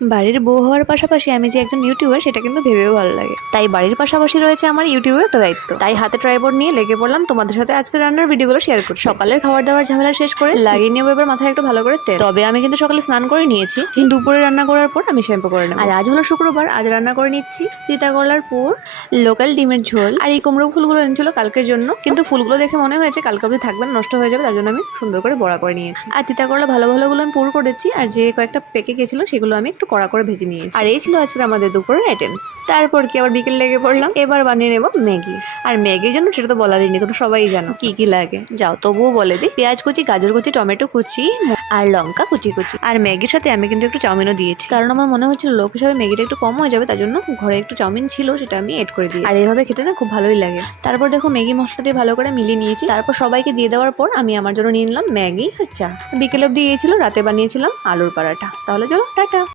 বাড়ির বউ হওয়ার পাশাপাশি আমি যে একজন ইউটিউবার সেটা কিন্তু ভেবেও ভালো লাগে। তাই বাড়ির পাশাপাশি রয়েছে আমার ইউটিউবে একটা দায়িত্ব। তাই হাতে ট্রাইপড নিয়ে লেগে পড়লাম তোমাদের সাথে আজকে রান্নার ভিডিওগুলো শেয়ার করছি। সকালের খাবার দাবার ঝামেলা শেষ করে লাগিয়ে নেবো এবার মাথায় একটু ভালো করে তেল। তবে আমি কিন্তু সকালে স্নান করে নিয়েছি, দুপুরে রান্না করার পর আমি শ্যাম্পু করে নেবো। আর আজ হলো শুক্রবার, আজ রান্না করে নিচ্ছি তিতা করলার পুর, লোকাল ডিমের ঝোল। আর এই কুমড়ো ফুলগুলো এনেছিল কালকের জন্য, কিন্তু ফুলগুলো দেখে মনে হয়েছে কালকে অবধি থাকবে না, নষ্ট হয়ে যাবে, তার জন্য আমি সুন্দর করে বড়া করে নিয়েছি। আর তিতা করলা ভালো ভালোগুলো আমি পুর করেছি, আর যে কয়েকটা পেকে গেছিল সেগুলো আমি একটু কড়া করে ভেজে নিয়েছি। আর এই ছিল আজকে আমাদের দুপুরের আইটেমস। তারপর কি আবার বিকেল লেগে পড়লাম, এবার বানিয়ে নেবো ম্যাগি। আর ম্যাগির জন্য সেটা তো বলারই নেই, তোমরা সবাই জানো কি কি লাগে। যাও তবুও বলে দিই, পেঁয়াজ কুচি, গাজর কুচি, টমেটো কুচি আর লঙ্কা কুচি কুচি। আর ম্যাগির সাথে আমি কিন্তু একটু চাউমিনও দিয়েছি, কারণ আমার মনে হচ্ছিল লোক হিসাবে ম্যাগিটা একটু কম হয়ে যাবে, তার জন্য ঘরে একটু চাউমিন ছিল, সেটা আমি এড করে দিই। আর এইভাবে খেতে না খুব ভালোই লাগে। তারপর দেখো ম্যাগি মশলা দিয়ে ভালো করে মিলিয়ে নিয়েছি। তারপর সবাইকে দিয়ে দেওয়ার পর আমি আমার জন্য নিয়ে নিলাম ম্যাগি আর চা। বিকেল অব্দি এই ছিল, রাতে বানিয়েছিলাম আলুর পরাঠা। তাহলে চলো টাটা।